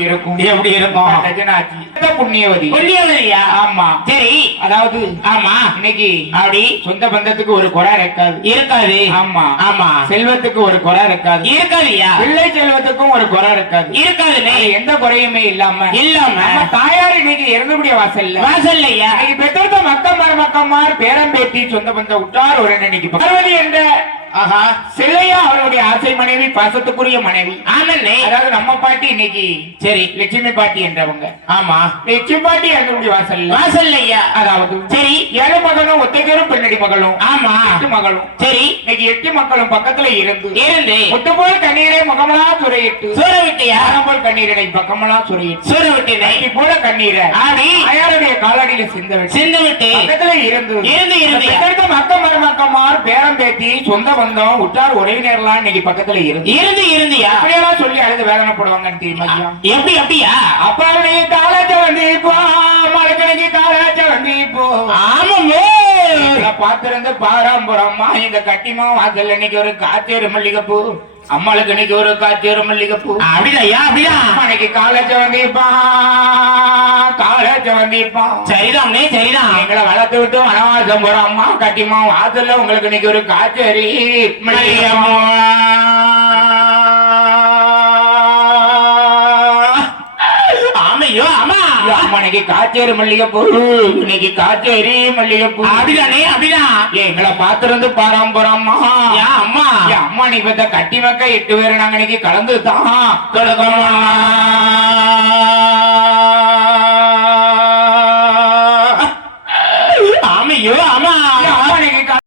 இருக்கும். எப்படி இருக்கும்? ரஜனாச்சி இந்த புண்ணியவதி. புண்ணியவதியா? ஆமா. சரி. அதாவது ஆமா. இன்னைக்கு அப்படி. சொந்த பந்தத்துக்கு ஒரு குறை இருக்காது. இருக்காது. ஆமா. ஆமா. செல்வத்துக்கு ஒரு குறை இருக்காது. இருக்காதுயா? பிள்ளை செல்வத்துக்கும் ஒரு குறை இருக்காது. இருக்காதுண்ணே அது எந்த குறையுமே இல்லாம. இல்லாம. தாயார் இன்னைக்கு இறந்தக்கூடிய வாசல்ல. வாசல்லையா? இன்னைக்கு பெற்றெடுத்த மக்கமார் மக்கமார் பேரம்பேத்தி சொந்த பந்த உற்றார் ஒரு இன்னைக்கு பார்வதி என்ற அவருடைய ஆசை மனைவி பாசத்துக்குரிய மனைவி? அதாவது நம்ம பாட்டி இன்னைக்கு சரி. லட்சுமி பாட்டி என்றவங்க. ஆமா. லட்சுமி பாட்டி இறந்தக்கூடிய வாசல்ல வாசல்லையா அதாவது சரி. ஏழு மகனும் ஒத்தைக்கரும் பெண்ணடி மகளும். ஆமா. எட்டு மகளும். சரி. இன்னைக்கு எட்டு மக்களும் பக்கத்துல இருந்து இருந்து. முத்து போல் கண்ணீரை முகமெல்லாம் சுரையிட்டு சூற விட்டியா ஆனம் போல் கண்ணீரை பக்கமெல்லாம் சுரையிட்டு சூற விட்டினை நைட்டி போல கண்ணீரை ஆடி அயாருடைய காலடியில சிந்த சிந்து விட்டு பக்கத்துல இருந்து இருந்து, இருந்து. பெற்றெடுத்த மக்க மருமக்கமார் பேரம் பேத்தி சொந்த பந்தம் உற்றார் உறவினர்லாம் இன்னைக்கு பக்கத்துல இருந்து. இருந்து இருந்தியா? அப்படியெல்லாம் சொல்லி அழுது வேதனைப்படுவாங்கன்னு தெரியுமா? எப்படி அப்படியா? அப்பா நீ காலேஜ வந்து போ மலைக்கடைக்கு காலேஜ வந்து போ ஆமாமே? பார்த்திருந்து பாராம்பரம்மா இந்த கட்டிமா வாசல் இன்னைக்கு ஒரு காத்தேறு மல்லிகைப்பூ. அம்மாளுக்கு இன்னைக்கு ஒரு காத்தேறு மல்லிகைப்பூ. அப்படியா அப்படியா? அன்னைக்கு காலேஜ வந்திருப்பா வந்திருப்பா சரிதானே சரிதான் எங்களை வளர்த்து விட்டு வனவாசம் அம்மா கட்டிமா வாசல்ல உங்களுக்கு இன்னைக்கு ஒரு காய்ச்சறி. ஆமையோ ஆமா அம்மா இன்னைக்கு காய்ச்சேரி மல்லிகைப்பூ. இன்னைக்கு காய்ச்சேரி மல்லிகைப்பூ. அப்படிதானே அப்படிதான் எங்களை பார்த்திருந்து பாராம்பரம்மா யா அம்மா. என் அம்மா நீ பத்த கட்டி மக்க எட்டு பேரை நாங்க இன்னைக்கு கலந்து தான்